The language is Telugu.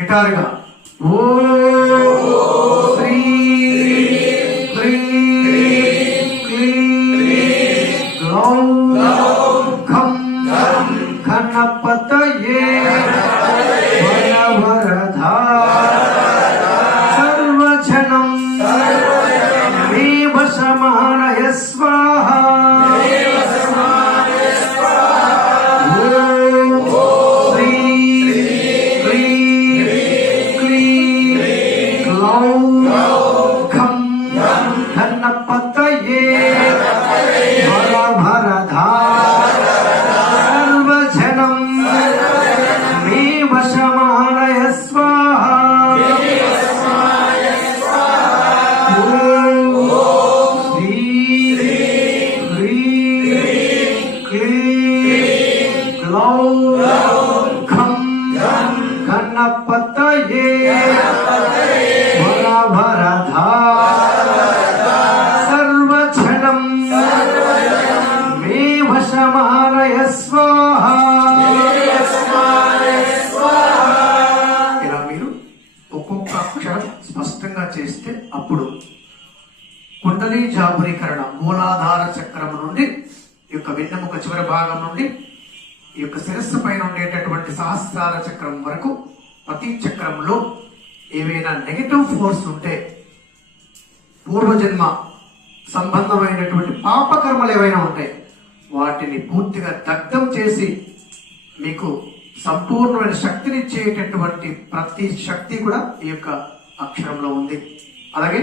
గిటారుగా ఓ శ్రీ శ్రీ ఖం గణపతయే వరధా సర్వజనం మే వశమానయ స్వాహా గణపతయే వరధా సర్వజనం మే వశమానయ స్వాహా శ్రీ హ్రీం క్లీం గ్లౌం ఖం గణపతయే వరధా సర్వజనం మే వశమానయ స్వాహా. ఇలా మీరు ఒక్కొక్క అక్షరం స్పష్టంగా చేస్తే అప్పుడు కుండలి జాగృతీకరణ మూలాధార చక్రం నుండి ఈ యొక్క వెన్నెముక చివరి భాగం నుండి ఈ యొక్క శిరస్సు పైన ఉండేటటువంటి సహస్రార చక్రం వరకు ప్రతి చక్రంలో ఏవైనా నెగటివ్ ఫోర్స్ ఉంటే పూర్వజన్మ సంబంధమైనటువంటి పాపకర్మలు ఏవైనా ఉంటాయి వాటిని పూర్తిగా దగ్ధం చేసి మీకు సంపూర్ణమైన శక్తినిచ్చేటటువంటి ప్రతి శక్తి కూడా ఈ యొక్క అక్షరంలో ఉంది. అలాగే